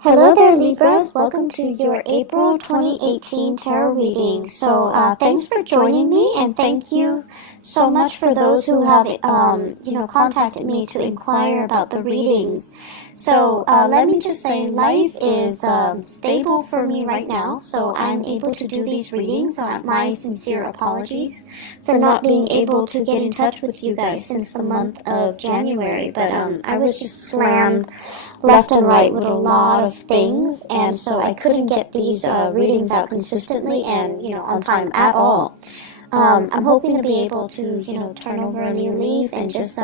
Hello there, Libras. Welcome to your April 2018 tarot reading. So, thanks for joining me, and thank you so much for those who have, contacted me to inquire about the readings. So, let me just say, life is stable for me right now, so I'm able to do these readings. My sincere apologies for not being able to get in touch with you guys since the month of January, but I was just slammed left and right with a lot of things, and so I couldn't get these readings out consistently and on time at all. I'm hoping to be able to turn over a new leaf and just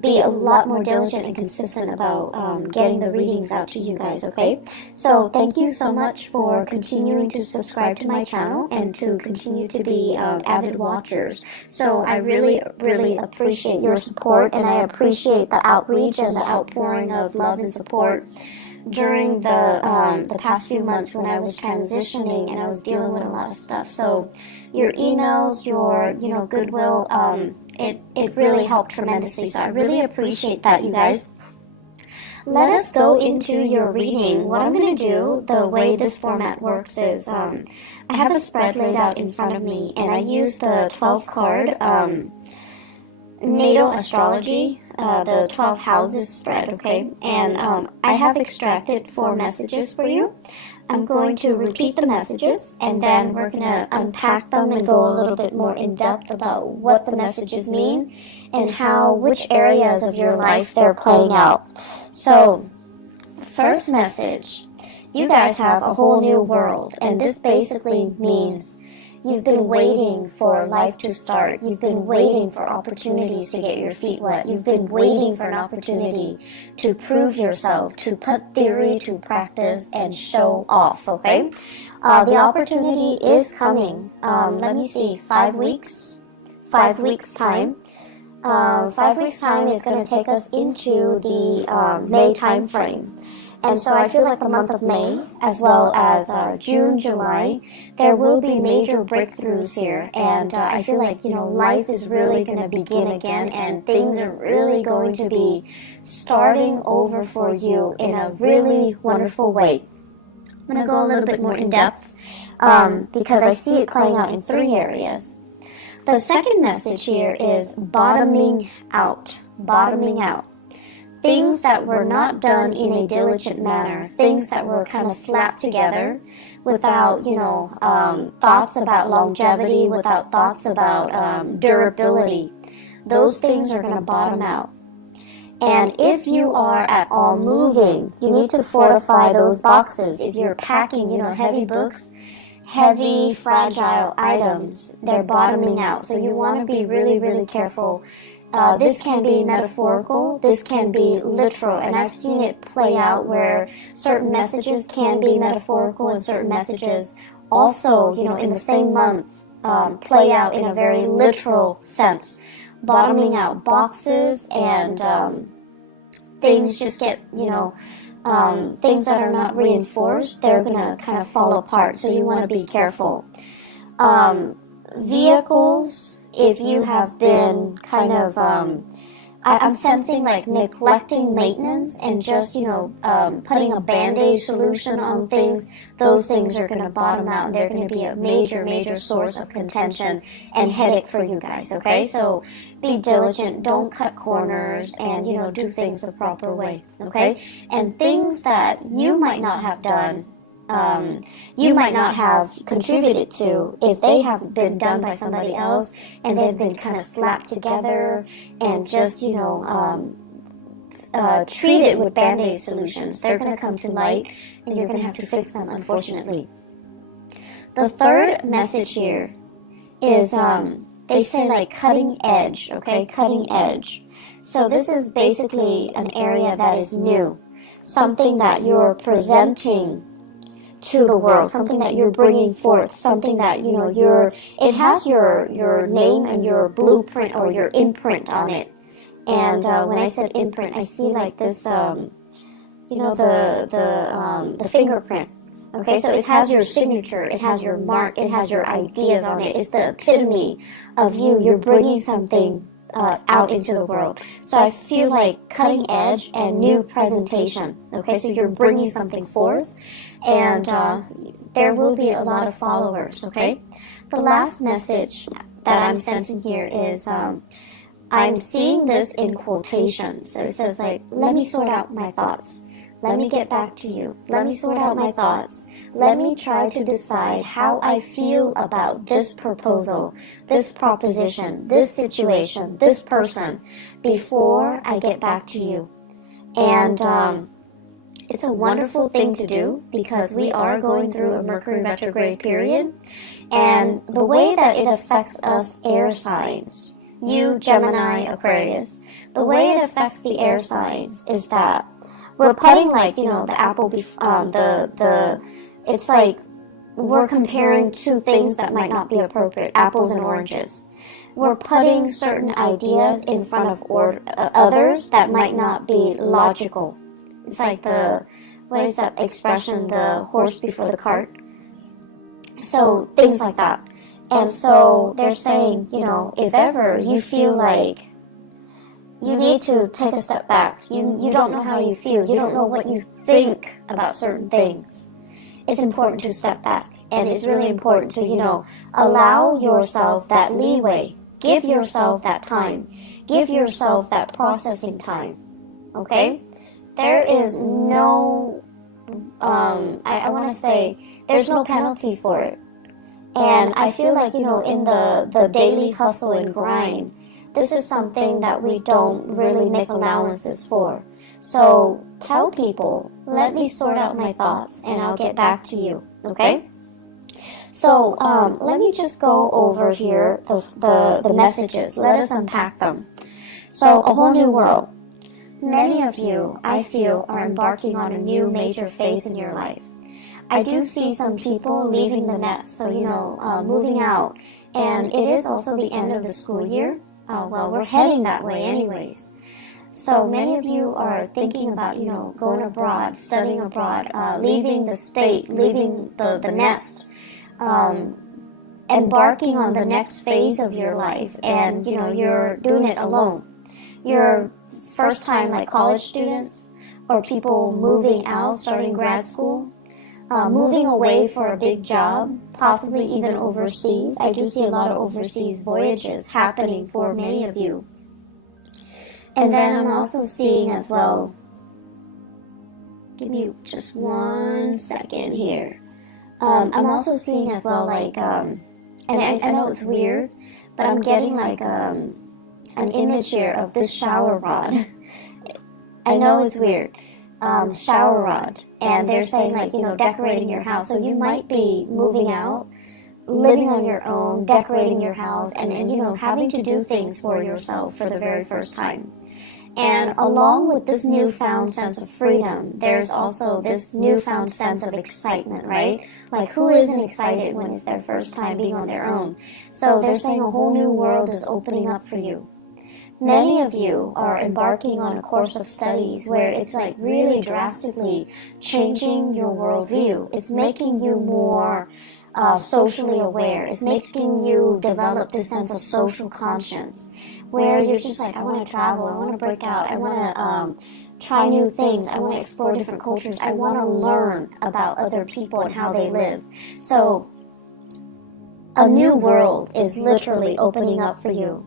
be a lot more diligent and consistent about getting the readings out to you guys, okay? So thank you so much for continuing to subscribe to my channel and to continue to be avid watchers. So I really, really appreciate your support, and I appreciate the outreach and the outpouring of love and support during the past few months when I was transitioning and I was dealing with a lot of stuff. So your emails, your goodwill, it really helped tremendously. So I really appreciate that, you guys. Let us go into your reading. What I'm going to do, the way this format works is I have a spread laid out in front of me, and I use the 12 card natal astrology, the 12 houses spread, okay? And I have extracted 4 messages for you. I'm going to repeat the messages, and then we're going to unpack them and go a little bit more in depth about what the messages mean and which areas of your life they're playing out. So, first message, you guys have a whole new world, and this basically means you've been waiting for life to start. You've been waiting for opportunities to get your feet wet. You've been waiting for an opportunity to prove yourself, to put theory to practice and show off, okay? The opportunity is coming. Let me see, 5 weeks? 5 weeks time. 5 weeks time is going to take us into the May time frame. And so I feel like the month of May, as well as June, July, there will be major breakthroughs here. And I feel like, life is really going to begin again, and things are really going to be starting over for you in a really wonderful way. I'm going to go a little bit more in depth because I see it playing out in 3 areas. The second message here is bottoming out. Bottoming out. Things that were not done in a diligent manner, things that were kind of slapped together without, thoughts about longevity, without thoughts about durability. Those things are going to bottom out. And if you are at all moving, you need to fortify those boxes. If you're packing, heavy books, heavy, fragile items, they're bottoming out. So you want to be really, really careful. This can be metaphorical, this can be literal, and I've seen it play out where certain messages can be metaphorical and certain messages also, in the same month, play out in a very literal sense. Bottoming out boxes and things just get, things that are not reinforced, they're going to kind of fall apart, so you want to be careful. Vehicles, if you have been kind of, I'm sensing like neglecting maintenance and just, putting a Band-Aid solution on things, those things are going to bottom out, and they're going to be a major, major source of contention and headache for you guys, okay? So be diligent, don't cut corners, and, do things the proper way, okay? And things that you might not have done, you might not have contributed to, if they have been done by somebody else and they've been kind of slapped together and just, treated with Band-Aid solutions. They're going to come to light and you're going to have to fix them, unfortunately. The third message here is, they say like cutting edge, okay? Cutting edge. So this is basically an area that is new. Something that you're presenting to the world, something that you're bringing forth, something that, it has your name and your blueprint or your imprint on it. And when I said imprint, I see like this, the fingerprint. Okay, so it has your signature, it has your mark, it has your ideas on it. It's the epitome of you. You're bringing something out into the world. So I feel like cutting edge and new presentation. Okay, so you're bringing something forth, and there will be a lot of followers. Okay, the last message that I'm sensing here is I'm seeing this in quotations. So it says like, let me sort out my thoughts. Let me get back to you. Let me sort out my thoughts. Let me try to decide how I feel about this proposal, this proposition, this situation, this person, before I get back to you. And it's a wonderful thing to do because we are going through a Mercury retrograde period. And the way that it affects us air signs, you, Gemini, Aquarius, the way it affects the air signs is that we're putting, like, you know, the apple, it's like we're comparing two things that might not be appropriate, apples and oranges. We're putting certain ideas in front of others that might not be logical. It's like what is that expression, the horse before the cart? So things like that. And so they're saying, you know, if ever you feel like you need to take a step back, you don't know how you feel, you don't know what you think about certain things, it's important to step back. And it's really important to, you know, allow yourself that leeway, give yourself that time, give yourself that processing time. Okay? There is no, I want to say, there's no penalty for it. And I feel like, you know, in the daily hustle and grind, this is something that we don't really make allowances for. So tell people, let me sort out my thoughts and I'll get back to you, okay? So let me just go over here the messages. Let us unpack them. So a whole new world. Many of you, I feel, are embarking on a new major phase in your life. I do see some people leaving the nest, so, you know, moving out. And it is also the end of the school year. Well, we're heading that way anyways. So many of you are thinking about, you know, going abroad, studying abroad, leaving the state, leaving the nest, embarking on the next phase of your life. And, you know, you're doing it alone. You're first time, like college students or people moving out, starting grad school. Moving away for a big job, possibly even overseas. I do see a lot of overseas voyages happening for many of you. And then I'm also seeing as well, give me just 1 second here. I'm also seeing as well, like, and I know it's weird, but I'm getting like an image here of this shower rod. I know it's weird. Shower rod, and they're saying, like, you know, decorating your house. So you might be moving out, living on your own, decorating your house, and you know, having to do things for yourself for the very first time. And along with this newfound sense of freedom, there's also this newfound sense of excitement, right? Like, who isn't excited when it's their first time being on their own? So they're saying a whole new world is opening up for you. Many of you are embarking on a course of studies where it's like really drastically changing your worldview. It's making you more socially aware. It's making you develop this sense of social conscience where you're just like, I want to travel, I want to break out, I want to try new things, I want to explore different cultures, I want to learn about other people and how they live. So a new world is literally opening up for you.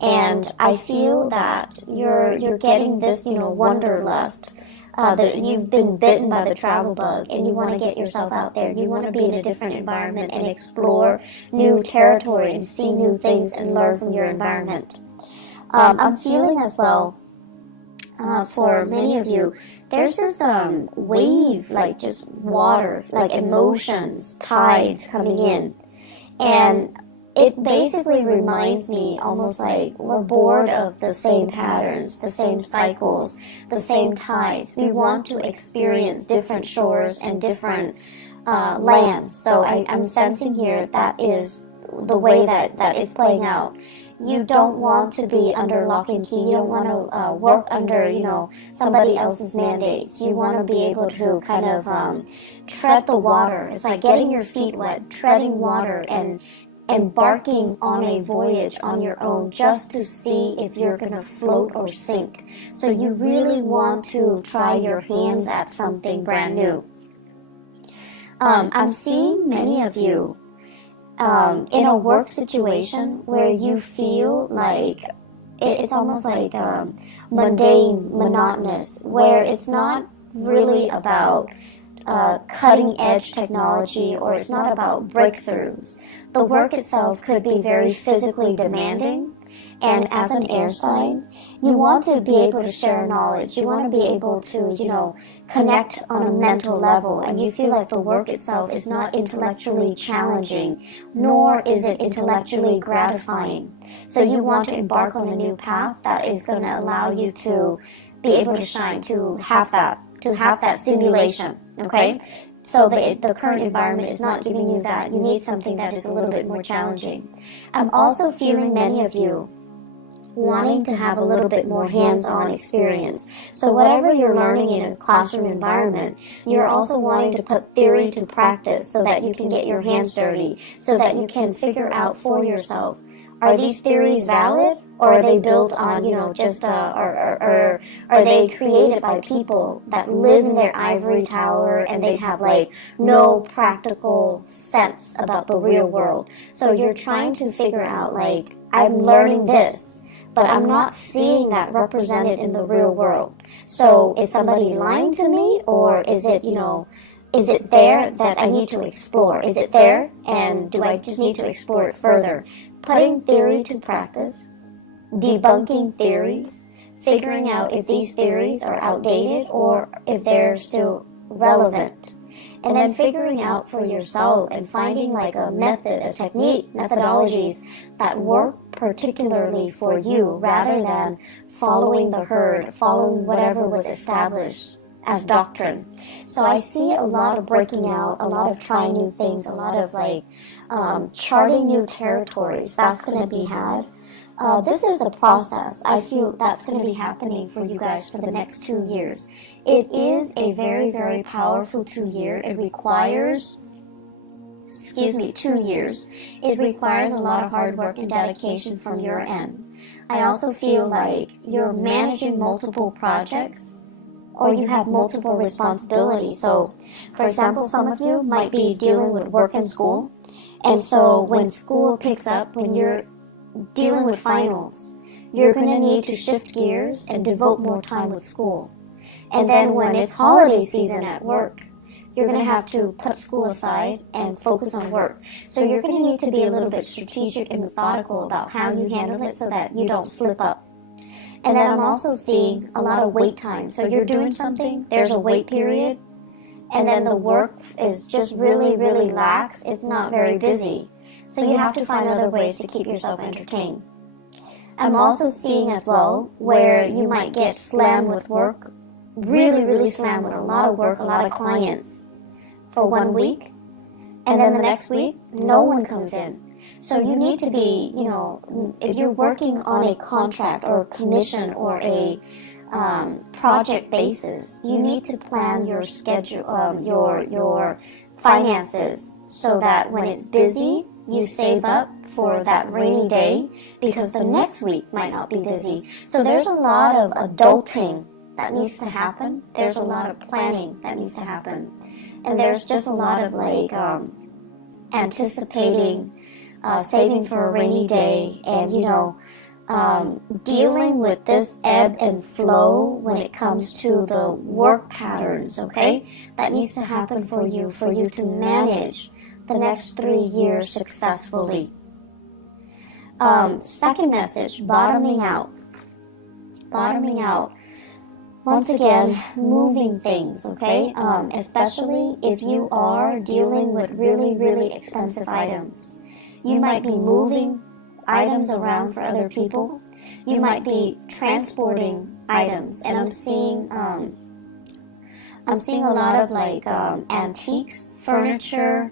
And I feel that you're getting this, you know, wanderlust, that you've been bitten by the travel bug and you want to get yourself out there. You want to be in a different environment and explore new territory and see new things and learn from your environment. I'm feeling as well, for many of you, there's this wave, like just water, like emotions, tides coming in. And it basically reminds me almost like we're bored of the same patterns, the same cycles, the same tides. We want to experience different shores and different lands. So I'm sensing here that is the way that it's playing out. You don't want to be under lock and key. You don't want to work under, you know, somebody else's mandates. You want to be able to kind of tread the water. It's like getting your feet wet, treading water, and embarking on a voyage on your own just to see if you're going to float or sink. So you really want to try your hands at something brand new. I'm seeing many of you in a work situation where you feel like it's almost like mundane, monotonous, where it's not really about cutting edge technology, or it's not about breakthroughs. The work itself could be very physically demanding, and as an air sign, you want to be able to share knowledge. You want to be able to, connect on a mental level, and you feel like the work itself is not intellectually challenging, nor is it intellectually gratifying. So you want to embark on a new path that is going to allow you to be able to shine, to have that stimulation, okay? So the current environment is not giving you that. You need something that is a little bit more challenging. I'm also feeling many of you wanting to have a little bit more hands-on experience. So whatever you're learning in a classroom environment, you're also wanting to put theory to practice so that you can get your hands dirty, so that you can figure out for yourself, are these theories valid, or are they built on, or are they created by people that live in their ivory tower and they have like no practical sense about the real world? So you're trying to figure out, like, I'm learning this, but I'm not seeing that represented in the real world. So is somebody lying to me, or is it, is it there that I need to explore? Is it there, and do I just need to explore it further? Putting theory to practice, debunking theories, figuring out if these theories are outdated or if they're still relevant. And then figuring out for yourself and finding like a method, a technique, methodologies that work particularly for you, rather than following the herd, following whatever was established as doctrine. So I see a lot of breaking out, a lot of trying new things, a lot of like charting new territories. That's going to be had. This is a process. I feel that's going to be happening for you guys for the next 2 years. It is a very, very powerful 2 year. It requires 2 years. It requires a lot of hard work and dedication from your end. I also feel like you're managing multiple projects, or you have multiple responsibilities. So, for example, some of you might be dealing with work and school. And so when school picks up, when you're dealing with finals, you're going to need to shift gears and devote more time with school. And then when it's holiday season at work, you're going to have to put school aside and focus on work. So you're going to need to be a little bit strategic and methodical about how you handle it so that you don't slip up. And then I'm also seeing a lot of wait time. So you're doing something, there's a wait period, and then the work is just really, really lax. It's not very busy. So you have to find other ways to keep yourself entertained. I'm also seeing as well where you might get slammed with work, really, really slammed with a lot of work, a lot of clients for 1 week. And then the next week, no one comes in. So you need to be, if you're working on a contract or a commission or a project basis, you need to plan your schedule, your finances, so that when it's busy, you save up for that rainy day, because the next week might not be busy. So there's a lot of adulting that needs to happen. There's a lot of planning that needs to happen. And there's just a lot of like anticipating, saving for a rainy day, and dealing with this ebb and flow when it comes to the work patterns, okay? That needs to happen for you to manage the next 3 years successfully. Second message, bottoming out. Bottoming out. Once again, moving things, okay? Especially if you are dealing with really, really expensive items. You might be moving items around for other people. You might be transporting items, and I'm seeing a lot of like antiques, furniture,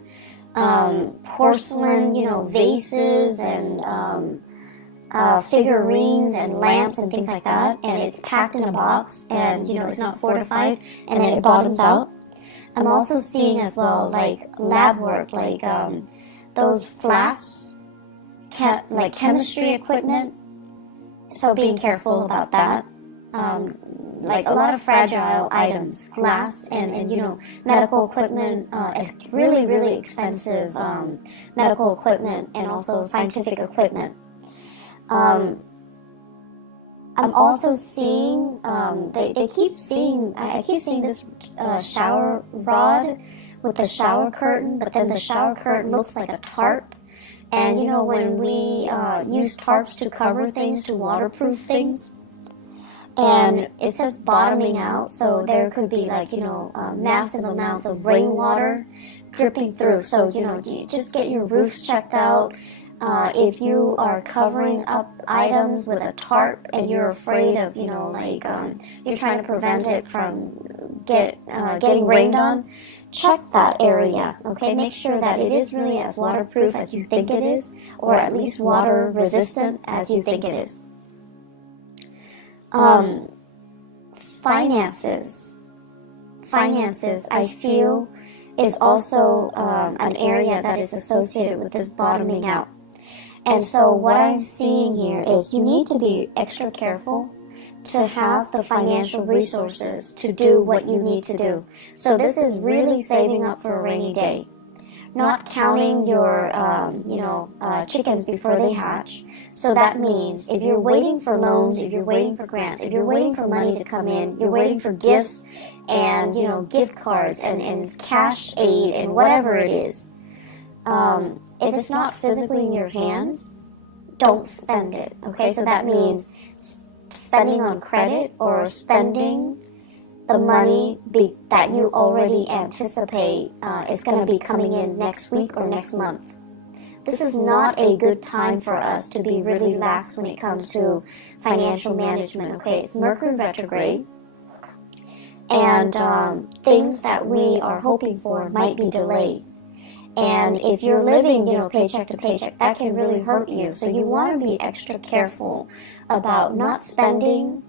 porcelain, vases and figurines and lamps and things like that, and it's packed in a box, and it's not fortified, and then it bottoms out. I'm also seeing as well like lab work, like those flasks like chemistry equipment, so being careful about that. Like a lot of fragile items, glass and you know, medical equipment, really, really expensive medical equipment, and also scientific equipment. I'm also seeing, I keep seeing this shower rod with the shower curtain, but then the shower curtain looks like a tarp. And you know, when we use tarps to cover things, to waterproof things, and it says bottoming out, so there could be like, you know, massive amounts of rainwater dripping through. So, you know, you just get your roofs checked out. If you are covering up items with a tarp and you're afraid of, you know, like you're trying to prevent it from getting rained on, check that area, okay? Make sure that it is really as waterproof as you think it is, or at least water resistant as you think it is. Finances, I feel, is also an area that is associated with this bottoming out. And so what I'm seeing here is you need to be extra careful to have the financial resources to do what you need to do. So this is really saving up for a rainy day. Not counting your, chickens before they hatch. So that means if you're waiting for loans, if you're waiting for grants, if you're waiting for money to come in, you're waiting for gifts and, you know, gift cards and cash aid and whatever it is. If it's not physically in your hands, don't spend it, okay? So that means spending on credit or spending the money that you already anticipate is going to be coming in next week or next month. This is not a good time for us to be really lax when it comes to financial management, okay? It's Mercury retrograde, and things that we are hoping for might be delayed. And if you're living, you know, paycheck to paycheck, that can really hurt you. So you want to be extra careful about not spending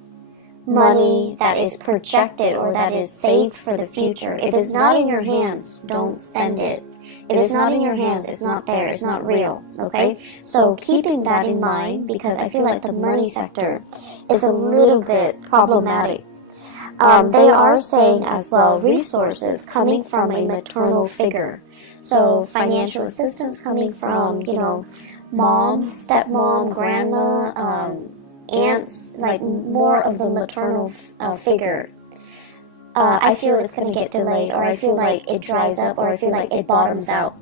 money that is projected or that is saved for the future. If it's not in your hands, don't spend it. If it's not in your hands, it's not there, it's not real, okay? So keeping that in mind, because I feel like the money sector is a little bit problematic. They are saying as well resources coming from a maternal figure. So financial assistance coming from, you know, mom, stepmom, grandma, aunts, like more of the maternal figure. I feel it's going to get delayed, or I feel like it dries up, or I feel like it bottoms out.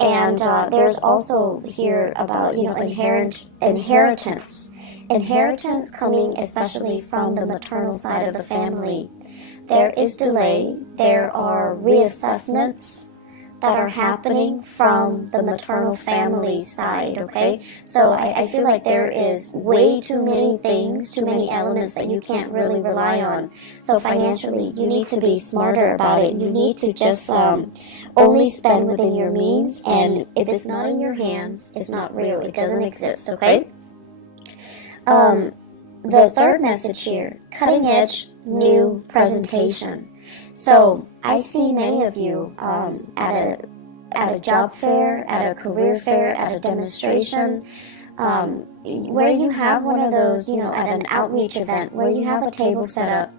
And there's also here about, you know, inheritance. Inheritance coming especially from the maternal side of the family. There is delay. There are reassessments that are happening from the maternal family side, okay? So I feel like there is way too many things, too many elements that you can't really rely on. So financially, you need to be smarter about it. You need to just only spend within your means, and if it's not in your hands, it's not real. It doesn't exist, okay? The third message here, cutting edge, new presentation. So I see many of you at a job fair, at a career fair, at a demonstration, where you have one of those, you know, at an outreach event where you have a table set up,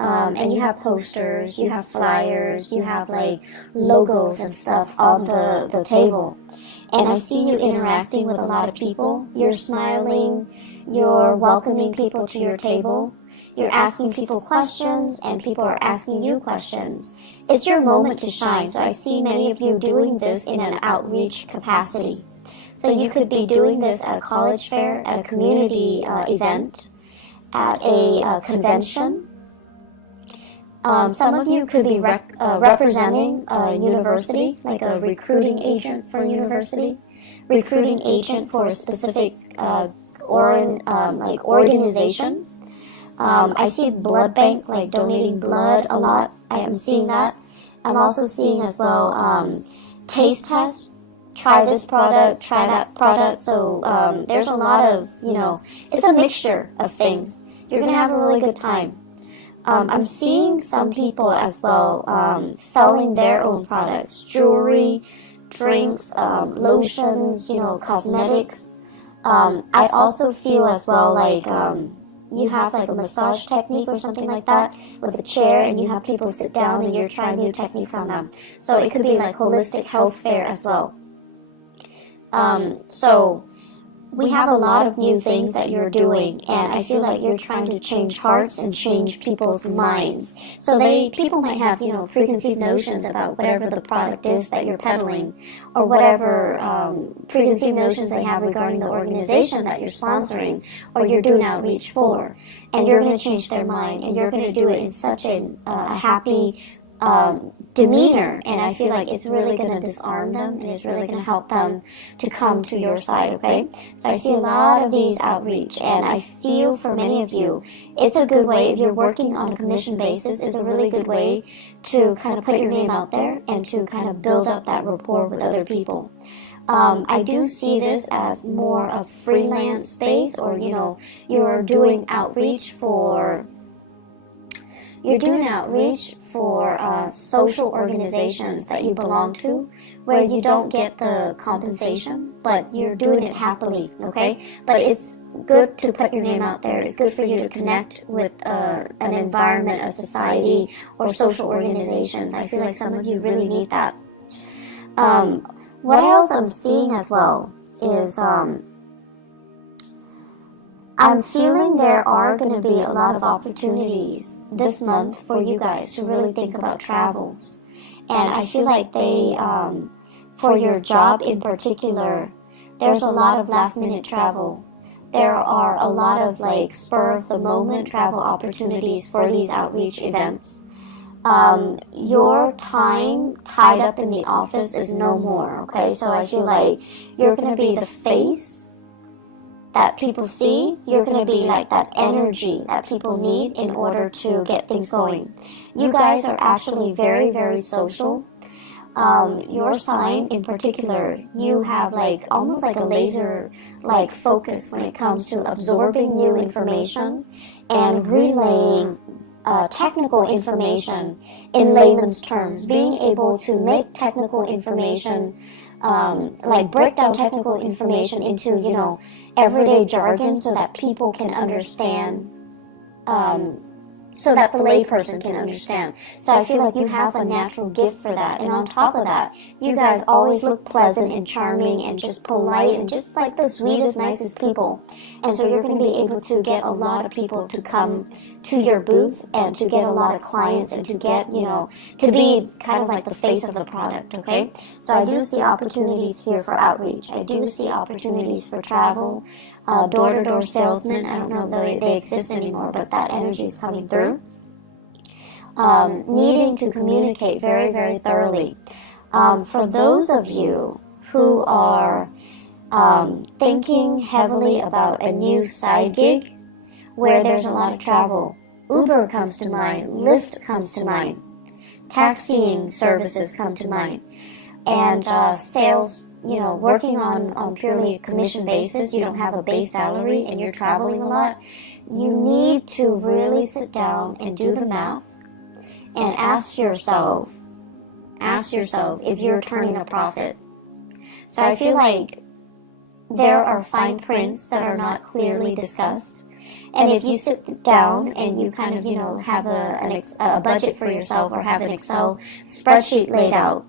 and you have posters, you have flyers, you have like logos and stuff on the table. And I see you interacting with a lot of people. You're smiling, you're welcoming people to your table. You're asking people questions, and people are asking you questions. It's your moment to shine. So I see many of you doing this in an outreach capacity. So you could be doing this at a college fair, at a community event, at a convention. Some of you could be representing a university, like a recruiting agent for a university, recruiting agent for a specific organization. I see blood bank, like donating blood a lot. I am seeing that. I'm also seeing as well taste test. Try this product, try that product. So there's a lot of, you know, it's a mixture of things. You're going to have a really good time. I'm seeing some people as well selling their own products, jewelry, drinks, lotions, cosmetics. I also feel as well like you have like a massage technique or something like that with a chair, and you have people sit down and you're trying new techniques on them. So it could be like holistic health fair as well. So we have a lot of new things that you're doing, and I feel like you're trying to change hearts and change people's minds. So people might have, preconceived notions about whatever the product is that you're peddling, or whatever preconceived notions they have regarding the organization that you're sponsoring or you're doing outreach for. And you're going to change their mind, and you're going to do it in such a happy demeanor, and I feel like it's really going to disarm them, and it's really going to help them to come to your side, okay? So I see a lot of these outreach, and I feel for many of you, it's a good way, if you're working on a commission basis, it's a really good way to kind of put your name out there and to kind of build up that rapport with other people. I do see this as more of freelance space, or, you're doing outreach for social organizations that you belong to, where you don't get the compensation, but you're doing it happily, okay? But it's good to put your name out there. It's good for you to connect with an environment, a society, or social organizations. I feel like some of you really need that. What else I'm seeing as well is I'm feeling there are going to be a lot of opportunities this month for you guys to really think about travels. And I feel like for your job in particular, there's a lot of last minute travel. There are a lot of like spur of the moment travel opportunities for these outreach events. Your time tied up in the office is no more, okay? So I feel like you're going to be the face that people see. You're going to be like that energy that people need in order to get things going. You guys are actually very, very social. Your sign in particular, you have like almost like a laser like focus when it comes to absorbing new information and relaying technical information in layman's terms, being able to make technical information like break down technical information into, everyday jargon so that people can understand, so that the layperson can understand. So I feel like you have a natural gift for that. And on top of that, you guys always look pleasant and charming and just polite and just like the sweetest, nicest people. And so you're going to be able to get a lot of people to come to your booth and to get a lot of clients and to get, to be kind of like the face of the product, okay? So I do see opportunities here for outreach. I do see opportunities for travel, door-to-door salesmen. I don't know if they exist anymore, but that energy is coming through. Needing to communicate very, very thoroughly. For those of you who are thinking heavily about a new side gig where there's a lot of travel, Uber comes to mind, Lyft comes to mind, taxiing services come to mind, and sales, working on purely commission basis, you don't have a base salary and you're traveling a lot, you need to really sit down and do the math and ask yourself if you're turning a profit. So I feel like there are fine prints that are not clearly discussed. And if you sit down and you kind of, have a budget for yourself or have an Excel spreadsheet laid out,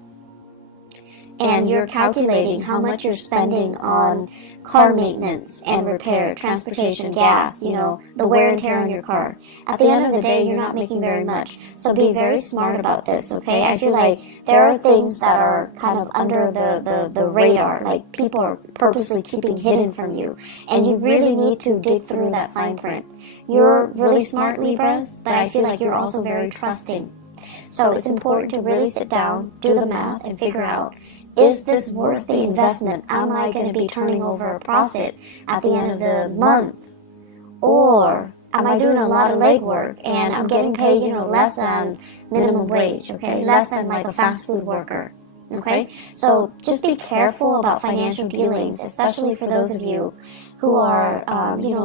and you're calculating how much you're spending on car maintenance and repair, transportation, gas, the wear and tear on your car. At the end of the day, you're not making very much. So be very smart about this, okay? I feel like there are things that are kind of under the radar, like people are purposely keeping hidden from you. And you really need to dig through that fine print. You're really smart, Libras, but I feel like you're also very trusting. So it's important to really sit down, do the math, and figure out, is this worth the investment? Am I going to be turning over a profit at the end of the month? Or am I doing a lot of legwork and I'm getting paid, less than minimum wage, okay? Less than like a fast food worker, okay? So just be careful about financial dealings, especially for those of you who are,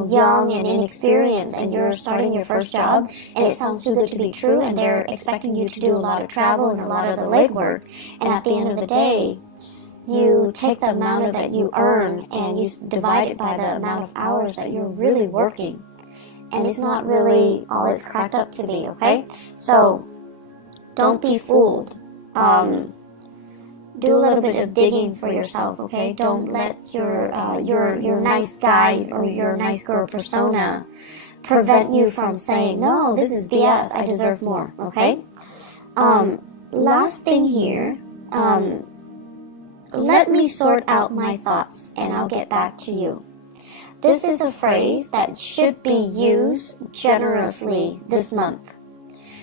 young and inexperienced and you're starting your first job and it sounds too good to be true and they're expecting you to do a lot of travel and a lot of the legwork. And at the end of the day, you take the amount of that you earn and you divide it by the amount of hours that you're really working. And it's not really all it's cracked up to be, okay? So don't be fooled. Do a little bit of digging for yourself, okay? Don't let your nice guy or your nice girl persona prevent you from saying, no, this is BS, I deserve more, okay? Last thing here, let me sort out my thoughts and I'll get back to you. This is a phrase that should be used generously this month.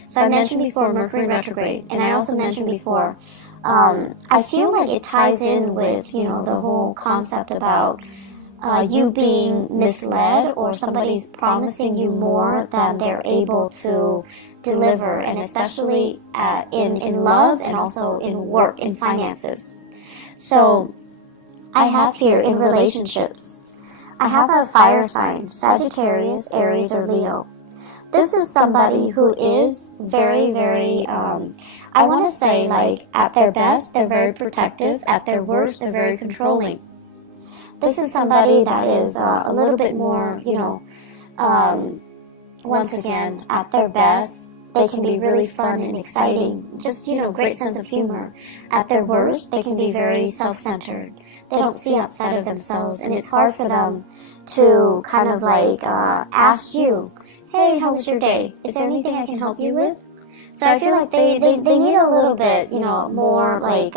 So I mentioned before Mercury retrograde, and I also mentioned before, I feel like it ties in with, the whole concept about you being misled or somebody's promising you more than they're able to deliver, and especially in love and also in work, in finances. So I have here in relationships, I have a fire sign, Sagittarius, Aries, or Leo. This is somebody who is very, very, I want to say, like, at their best, they're very protective. At their worst, they're very controlling. This is somebody that is a little bit more, once again, at their best, they can be really fun and exciting. Just, great sense of humor. At their worst, they can be very self-centered. They don't see outside of themselves, and it's hard for them to kind of like ask you, hey, how was your day? Is there anything I can help you with? So I feel like they need a little bit, more like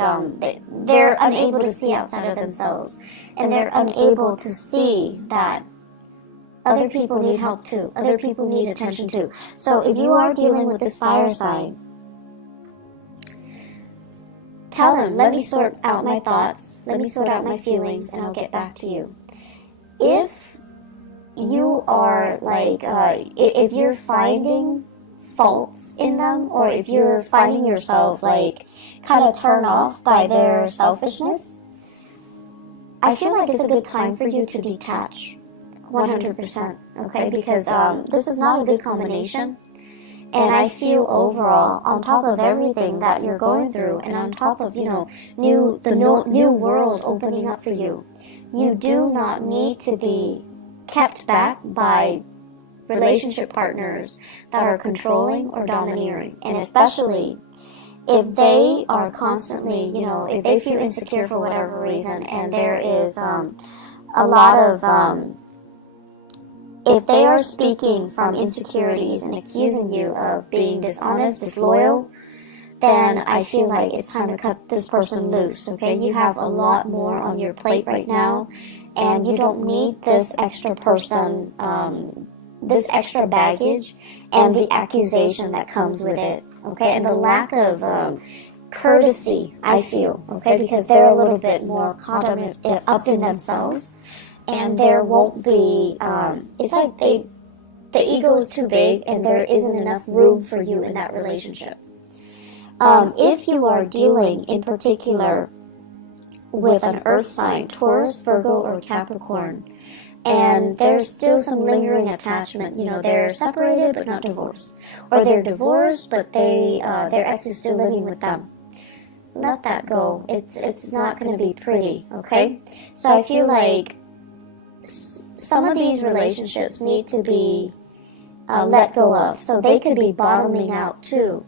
they're unable to see outside of themselves, and they're unable to see that other people need help too. Other people need attention too. So if you are dealing with this fire sign, tell them, let me sort out my thoughts, let me sort out my feelings, and I'll get back to you. If you are like, if you're finding faults in them, or if you're finding yourself like kind of turned off by their selfishness, I feel like it's a good time for you to detach 100%, okay? Because this is not a good combination. And I feel overall, on top of everything that you're going through, and on top of, the new world opening up for you, you do not need to be kept back by relationship partners that are controlling or domineering. And especially if they are constantly, if they feel insecure for whatever reason, and there is a lot of, if they are speaking from insecurities and accusing you of being dishonest, disloyal, then I feel like it's time to cut this person loose, okay? You have a lot more on your plate right now, and you don't need this extra person, this extra baggage, and the accusation that comes with it, okay? And the lack of courtesy, I feel, okay? Because they're a little bit more caught up in themselves. And there won't be, it's like the ego is too big and there isn't enough room for you in that relationship. If you are dealing in particular with an earth sign, Taurus, Virgo, or Capricorn, and there's still some lingering attachment, they're separated but not divorced, or they're divorced but their ex is still living with them. Let that go. It's not going to be pretty, okay? So I feel like some of these relationships need to be let go of, so they could be bottoming out too,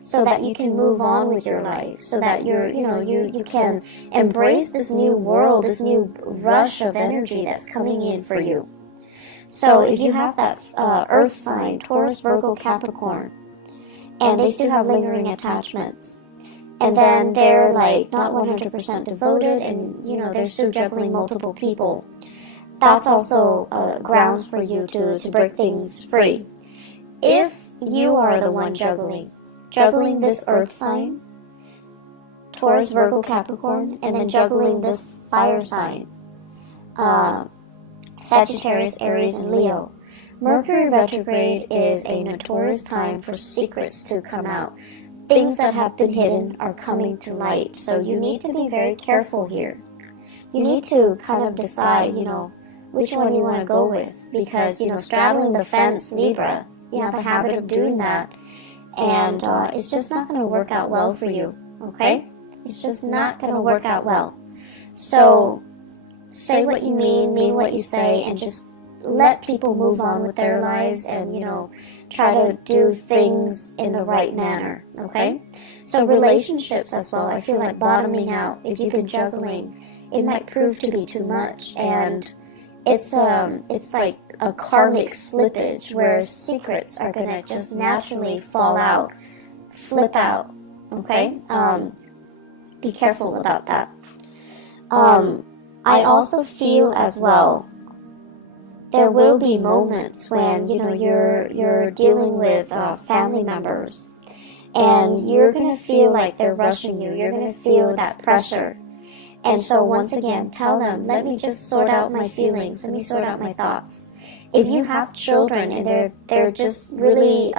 so that you can move on with your life, so that you can embrace this new world, this new rush of energy that's coming in for you. So if you have that earth sign, Taurus, Virgo, Capricorn, and they still have lingering attachments, and then they're like not 100% devoted, and they're still juggling multiple people, that's also grounds for you to break things free. If you are the one juggling this earth sign, Taurus, Virgo, Capricorn, and then juggling this fire sign, Sagittarius, Aries, and Leo, Mercury retrograde is a notorious time for secrets to come out. Things that have been hidden are coming to light, so you need to be very careful here. You need to kind of decide, which one you want to go with, because, straddling the fence, Libra, you have a habit of doing that, and it's just not going to work out well for you, okay? It's just not going to work out well. So say what you mean what you say, and just let people move on with their lives, and, you know, try to do things in the right manner, okay? So relationships as well, I feel like bottoming out. If you've been juggling, it might prove to be too much, and it's like a karmic slippage where secrets are gonna just naturally fall out, slip out, okay? Be careful about that. I also feel as well, there will be moments when, you know, you're dealing with family members, and you're gonna feel like they're rushing you. You're gonna feel that pressure. And so once again, tell them, let me just sort out my feelings. Let me sort out my thoughts. If you have children and they're just really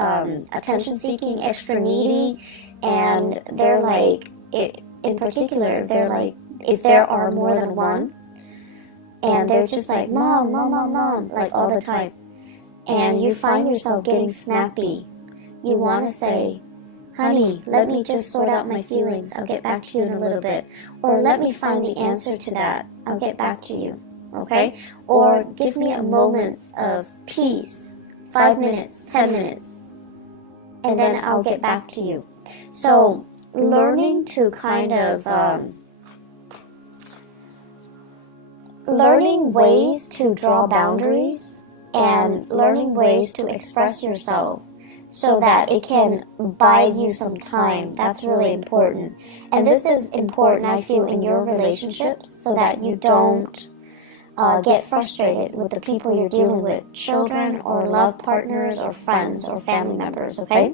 attention-seeking, extra needy, and they're like, in particular, they're like, if there are more than one, and they're just like, mom, mom, mom, mom, like all the time, and you find yourself getting snappy, you want to say, honey, let me just sort out my feelings. I'll get back to you in a little bit. Or let me find the answer to that. I'll get back to you. Okay? Or give me a moment of peace. 5 minutes, 10 minutes. And then I'll get back to you. So learning to kind of learning ways to draw boundaries and learning ways to express yourself so that it can buy you some time. That's really important. And this is important, I feel, in your relationships, so that you don't get frustrated with the people you're dealing with, children or love partners or friends or family members, okay?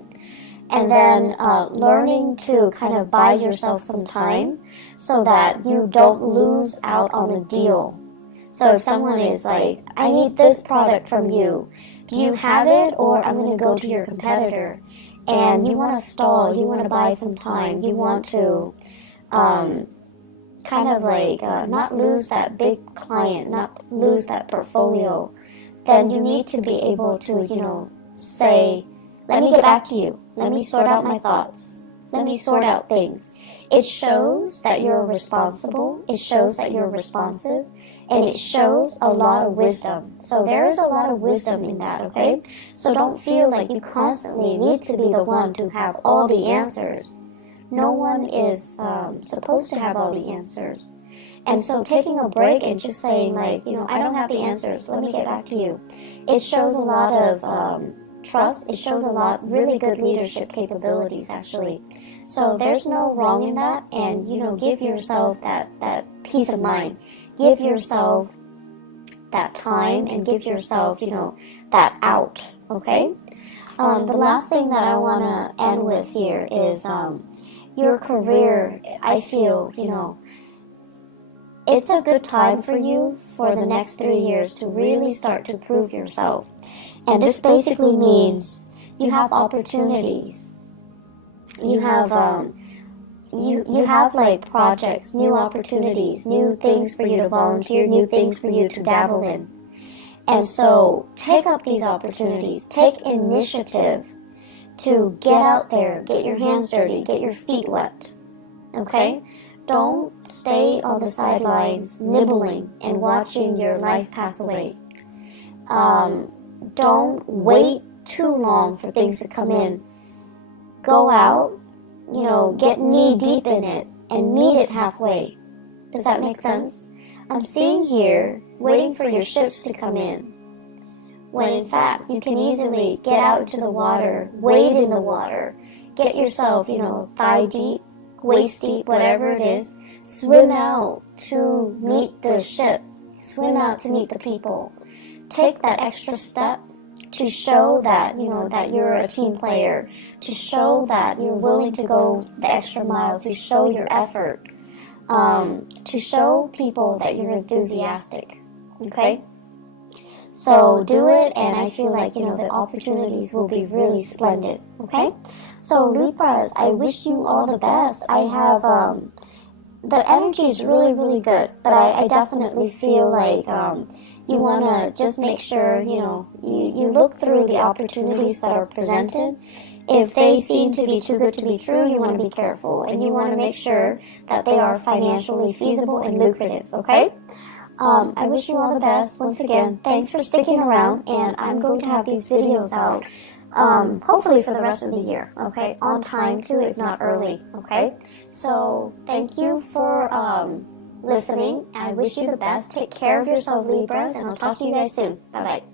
And then learning to kind of buy yourself some time so that you don't lose out on a deal. So if someone is like, I need this product from you, do you have it, or I'm going to go to your competitor, and you want to stall, you want to buy some time, you want to kind of like not lose that big client, not lose that portfolio, then you need to be able to, you know, say, let me get back to you, let me sort out my thoughts, let me sort out things. It shows that you're responsible, it shows that you're responsive, and it shows a lot of wisdom. So there is a lot of wisdom in that, okay? So don't feel like you constantly need to be the one to have all the answers. No one is supposed to have all the answers. And so taking a break and just saying like, you know, I don't have the answers, let me get back to you. It shows a lot of trust. It shows a lot really good leadership capabilities, actually. So there's no wrong in that, and, you know, give yourself that peace of mind. Give yourself that time, and give yourself, you know, that out, okay? The last thing that I want to end with here is your career. I feel, you know, it's a good time for you for the next 3 years to really start to prove yourself. And this basically means you have opportunities. You have you have like projects, new opportunities, new things for you to volunteer, new things for you to dabble in. And so take up these opportunities, take initiative to get out there, get your hands dirty, get your feet wet, okay? Don't stay on the sidelines nibbling and watching your life pass away. Don't wait too long for things to come in. Go out, you know, get knee deep in it and meet it halfway. Does that make sense? I'm seeing here, waiting for your ships to come in, when in fact you can easily get out into the water, wade in the water, get yourself, you know, thigh deep, waist deep, whatever it is, swim out to meet the ship, swim out to meet the people. Take that extra step to show that, you know, that you're a team player, to show that you're willing to go the extra mile, to show your effort, to show people that you're enthusiastic, okay? So do it, and I feel like, you know, the opportunities will be really splendid, okay? So Libras, I wish you all the best. I have, the energy is really, really good, but I definitely feel like you want to just make sure, you know, you look through the opportunities that are presented. if they seem to be too good to be true, you want to be careful, and you want to make sure that they are financially feasible and lucrative, okay? I wish you all the best. Once again, thanks for sticking around, and I'm going to have these videos out, hopefully for the rest of the year, okay? On time too, if not early, okay? So, thank you for listening. I wish you the best. Take care of yourself, Libras, and I'll talk to you guys soon. Bye-bye.